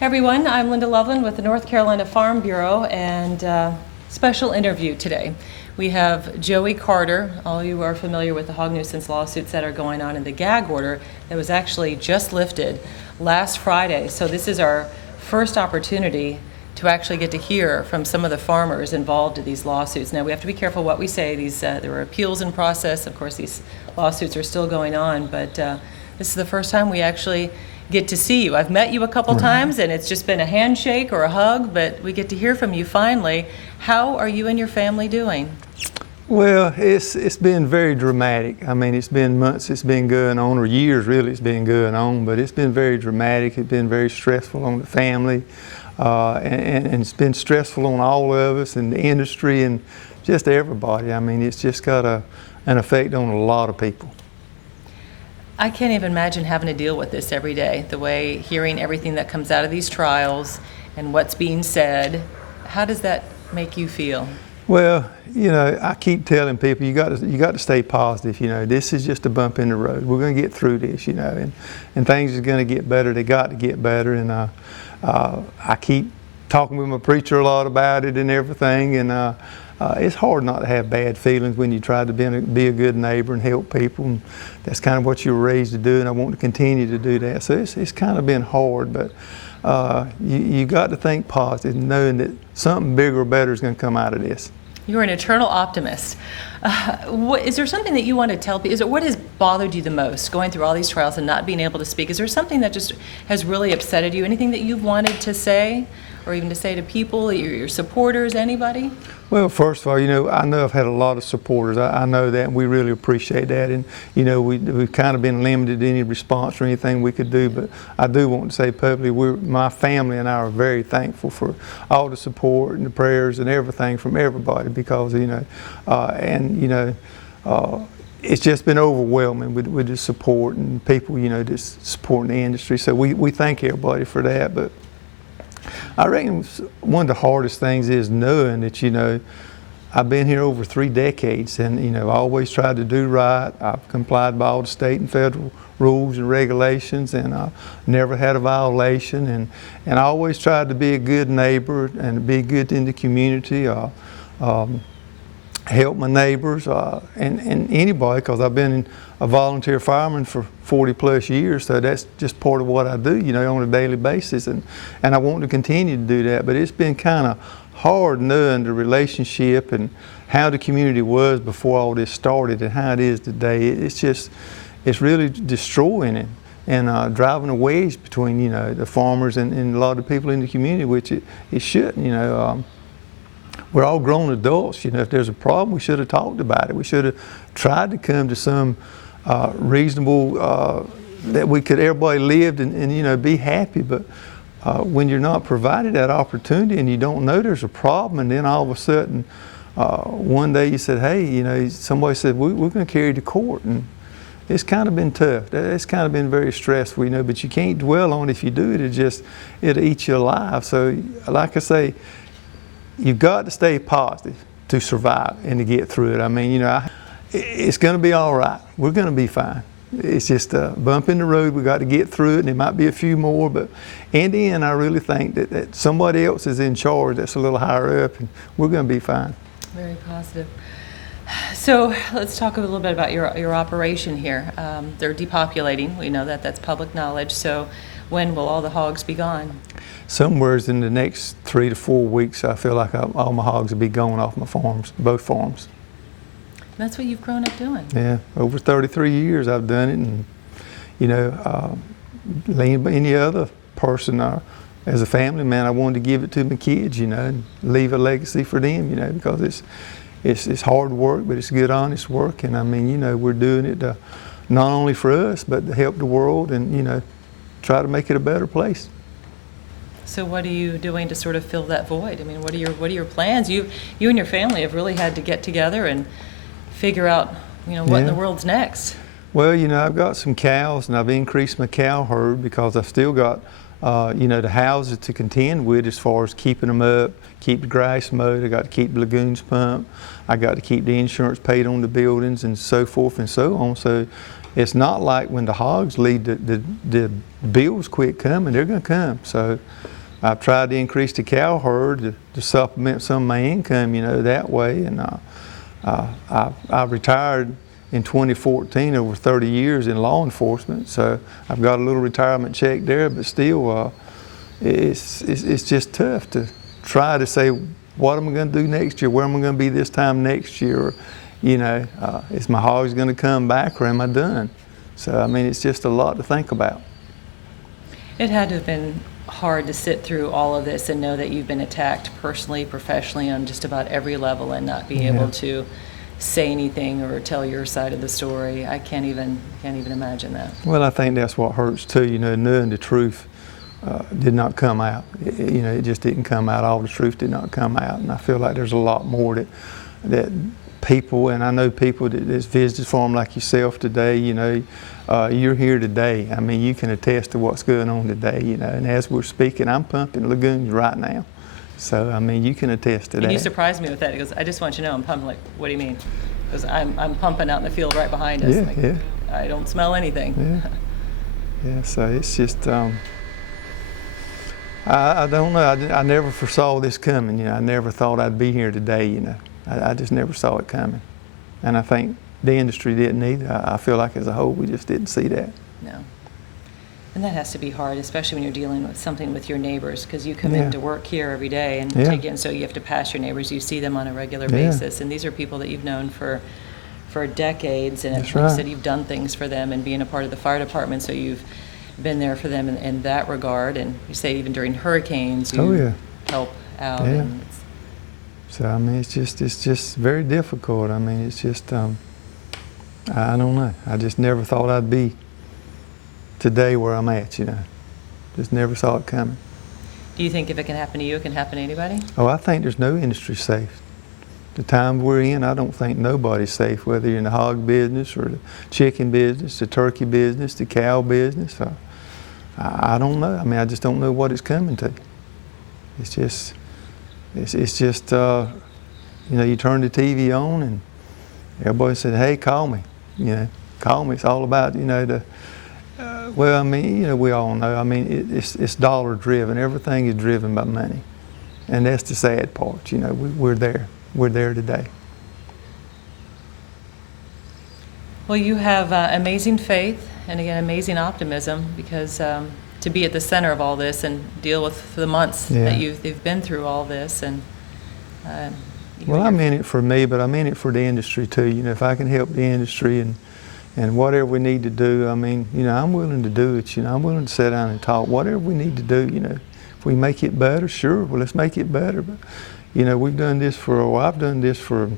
Hey everyone, I'm Linda Loveland with the North Carolina Farm Bureau, and special interview today. We have Joey Carter. All you are familiar with the hog nuisance lawsuits that are going on in the gag order that was actually just lifted last Friday. So this is our first opportunity to actually get to hear from some of the farmers involved in these lawsuits. Now we have to be careful what we say. There were appeals in process. Of course, these lawsuits are still going on, but this is the first time we actually get to see you. I've met you a couple times and it's just been a handshake or a hug, but we get to hear from you finally. How are you and your family doing? Well, it's been very dramatic. I mean, it's been months it's been going on, or years really it's been going on, but it's been very dramatic. It's been very stressful on the family, and it's been stressful on all of us in the industry and just everybody. I mean, it's just got an effect on a lot of people. I can't even imagine having to deal with this every day, the way hearing everything that comes out of these trials and what's being said. How does that make you feel? Well, you know, I keep telling people you got to stay positive. You know, this is just a bump in the road. We're going to get through this. You know, and things are going to get better. They got to get better. And I keep talking with my preacher a lot about it and everything. And it's hard not to have bad feelings when you try to be a good neighbor and help people. And that's kind of what you were raised to do, and I want to continue to do that. So it's kind of been hard, but you got to think positive, knowing that something bigger or better is going to come out of this. You're an eternal optimist. Is there something that you want to tell people? What has bothered you the most going through all these trials and not being able to speak? Is there something that just has really upsetted you? Anything that you've wanted to say, or even to say to people, your supporters, anybody? Well, first of all, you know, I know I've had a lot of supporters. I know that, and we really appreciate that. And, you know, we've kind of been limited to any response or anything we could do, but I do want to say publicly, my family and I are very thankful for all the support and the prayers and everything from everybody, because, you know, it's just been overwhelming with the support and people, you know, just supporting the industry. So we thank everybody for that. But I reckon one of the hardest things is knowing that, you know, I've been here over 3 decades, and, you know, I always tried to do right. I've complied by all the state and federal rules and regulations, and I never had a violation. And I always tried to be a good neighbor and be good in the community, help my neighbors and anybody, because I've been a volunteer fireman for 40 plus years, so that's just part of what I do, you know, on a daily basis, and I want to continue to do that. But it's been kind of hard knowing the relationship and how the community was before all this started and how it is today. It's really destroying it and driving a wedge between, you know, the farmers and a lot of people in the community, which it shouldn't, you know. We're all grown adults. You know, if there's a problem, we should have talked about it. We should have tried to come to some reasonable, that everybody lived and, you know, be happy. But when you're not provided that opportunity and you don't know there's a problem, and then all of a sudden, one day you said, hey, you know, somebody said, we're going to carry you to court. And it's kind of been tough. It's kind of been very stressful, you know, but you can't dwell on it. If you do it, it'll eat you alive. So like I say, you've got to stay positive to survive and to get through it. I mean, you know, it's going to be all right. We're going to be fine. It's just a bump in the road. We've got to get through it, and there might be a few more, but in the end, I really think that somebody else is in charge that's a little higher up, and we're going to be fine. Very positive. So let's talk a little bit about your operation here. They're depopulating. We know that. That's public knowledge. So when will all the hogs be gone? Somewhere in the next 3 to 4 weeks, I feel like all my hogs will be going off my farms, both farms. That's what you've grown up doing. Yeah, over 33 years I've done it, and, you know, any other person as a family man, I wanted to give it to my kids, you know, and leave a legacy for them, you know, because it's hard work, but it's good, honest work. And I mean, you know, we're doing it not only for us, but to help the world and, you know, try to make it a better place. So what are you doing to sort of fill that void? I mean, what are your plans? You and your family have really had to get together and figure out, you know, what in the world's next. Well, you know, I've got some cows, and I've increased my cow herd because I've still got, you know, the houses to contend with as far as keeping them up, keep the grass mowed. I got to keep the lagoons pumped. I got to keep the insurance paid on the buildings and so forth and so on. So, it's not like when the hogs leave, the bills quit coming. They're going to come. So I've tried to increase the cow herd to supplement some of my income, you know, that way. And I retired in 2014, over 30 years in law enforcement. So I've got a little retirement check there, but still, it's just tough to try to say, what am I going to do next year? Where am I going to be this time next year? Or, you know, is my hogs going to come back, or am I done? So, I mean, it's just a lot to think about. It had to have been hard to sit through all of this and know that you've been attacked personally, professionally, on just about every level, and not be able to say anything or tell your side of the story. I can't even imagine that. Well, I think that's what hurts too, you know, knowing the truth did not come out. You know, it just didn't come out. All the truth did not come out. And I feel like there's a lot more that people, and I know people that's visited for them like yourself today, you know, you're here today. I mean, you can attest to what's going on today, you know, and as we're speaking, I'm pumping lagoons right now. So, I mean, you can attest to that. And you surprised me with that. He goes, I just want you to know I'm pumping. Like, what do you mean? Because I'm pumping out in the field right behind us. Yeah, like, yeah. I don't smell anything. Yeah. Yeah, so it's just, I don't know. I never foresaw this coming. You know, I never thought I'd be here today, you know. I just never saw it coming. And I think the industry didn't either. I feel like as a whole, we just didn't see that. No. And that has to be hard, especially when you're dealing with something with your neighbors, because you come into work here every day and take in, so you have to pass your neighbors. You see them on a regular basis, and these are people that you've known for decades, and like you said, you've done things for them, and being a part of the fire department, so you've been there for them in that regard. And you say even during hurricanes, you help out. Yeah. And so I mean, it's just very difficult. I mean, it's just I don't know. I just never thought I'd be today where I'm at, you know. Just never saw it coming. do you think if it can happen to you, it can happen to anybody? Oh, I think there's no industry safe. The time we're in, I don't think nobody's safe, whether you're in the hog business or the chicken business, the turkey business, the cow business. I don't know. I mean, I just don't know what it's coming to. It's just, you know, you turn the TV on and everybody said, hey, call me. You know, call me. It's all about, you know, well, I mean, you know, we all know. I mean, it's dollar driven. Everything is driven by money. And that's the sad part. You know, we're there. We're there today. Well, you have amazing faith and, again, amazing optimism, because to be at the center of all this and deal with the months that you've been through all this. And well, I mean it for me, but I mean it for the industry too. You know, if I can help the industry and whatever we need to do, I mean, you know, I'm willing to do it. You know, I'm willing to sit down and talk. Whatever we need to do, you know, if we make it better, sure, well, let's make it better. But you know, we've done this I've done this for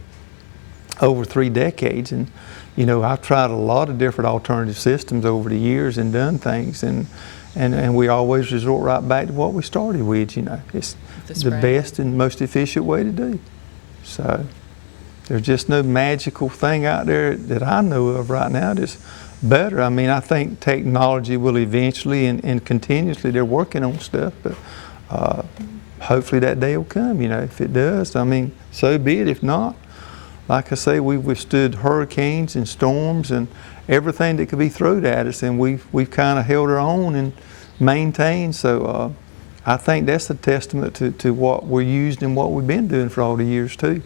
over 3 decades, and you know, I've tried a lot of different alternative systems over the years and done things, and we always resort right back to what we started with. You know, it's the best and most efficient way to do. So there's just no magical thing out there that I know of right now that's better. I mean, I think technology will eventually and continuously, they're working on stuff, but hopefully that day will come. You know, if it does, I mean, so be it. If not, like I say, we've withstood hurricanes and storms and everything that could be thrown at us, and we've kind of held our own and maintained. So I think that's a testament to what we're used and what we've been doing for all the years too.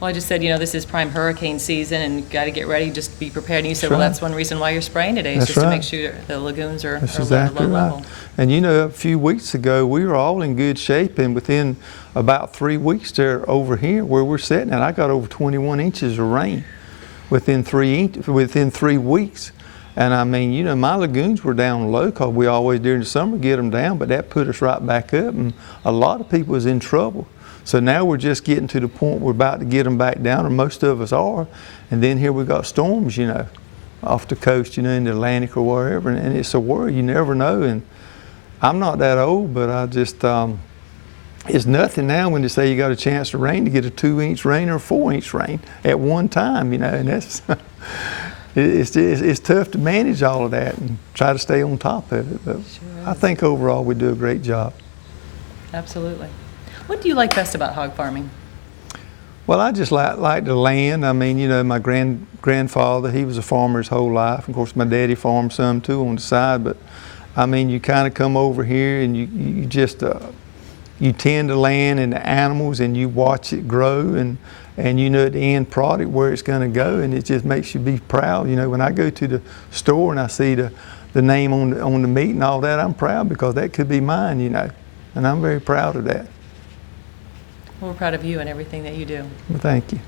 Well, I just said, you know, this is prime hurricane season and you've got to get ready, just be prepared. And you said, well, that's one reason why you're spraying today, is just to make sure the lagoons are low level. And you know, a few weeks ago, we were all in good shape, and within about 3 weeks there over here where we're sitting at, I got over 21 inches of rain within 3 weeks. And I mean, you know, my lagoons were down low because we always during the summer get them down, but that put us right back up, and a lot of people was in trouble. So now we're just getting to the point we're about to get them back down, or most of us are. And then here we got storms, you know, off the coast, you know, in the Atlantic or wherever. And it's a worry, you never know. And I'm not that old, but I just, it's nothing now when they say you got a chance of rain to get a 2-inch rain or a 4-inch rain at one time, you know, and that's, it's tough to manage all of that and try to stay on top of it. But I think overall we do a great job. Absolutely. What do you like best about hog farming? Well, I just like the land. I mean, you know, my grandfather, he was a farmer his whole life. Of course, my daddy farmed some too on the side. But I mean, you kind of come over here and you just you tend the land and the animals, and you watch it grow, and you know the end product where it's going to go, and it just makes you be proud. You know, when I go to the store and I see the name on the meat and all that, I'm proud because that could be mine. You know, and I'm very proud of that. Well, we're proud of you and everything that you do. Well, thank you.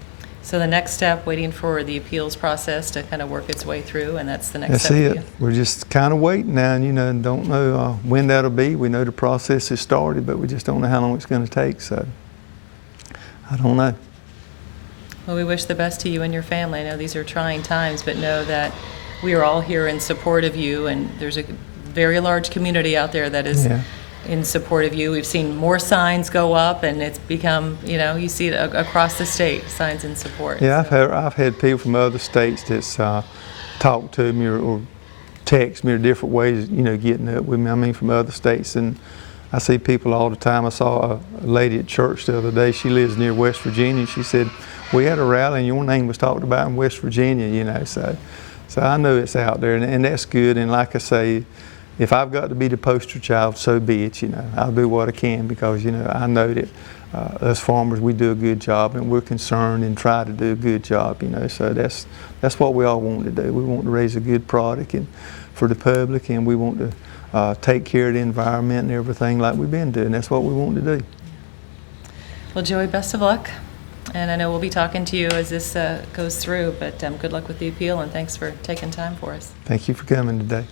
So the next step, waiting for the appeals process to kind of work its way through, and that's the next That's step for it. you. We're just kind of waiting now, and you know, and don't know when that'll be. We know the process has started, but we just don't know how long it's going to take. So I don't know. Well, we wish the best to you and your family. I know these are trying times, but know that we are all here in support of you, and there's a very large community out there that is in support of you. We've seen more signs go up, and it's become, you know, you see it across the state, signs in support. Yeah, so. I've had people from other states that's talked to me or text me or different ways, you know, getting up with me. I mean, from other states, and I see people all the time. I saw a lady at church the other day. She lives near West Virginia. She said, we had a rally and your name was talked about in West Virginia, you know, so I know it's out there, and that's good. And like I say, if I've got to be the poster child, so be it, you know. I'll do what I can because, you know, I know that us farmers, we do a good job, and we're concerned and try to do a good job, you know. So that's what we all want to do. We want to raise a good product and for the public, and we want to take care of the environment and everything like we've been doing. That's what we want to do. Well, Joey, best of luck. And I know we'll be talking to you as this goes through, but good luck with the appeal, and thanks for taking time for us. Thank you for coming today.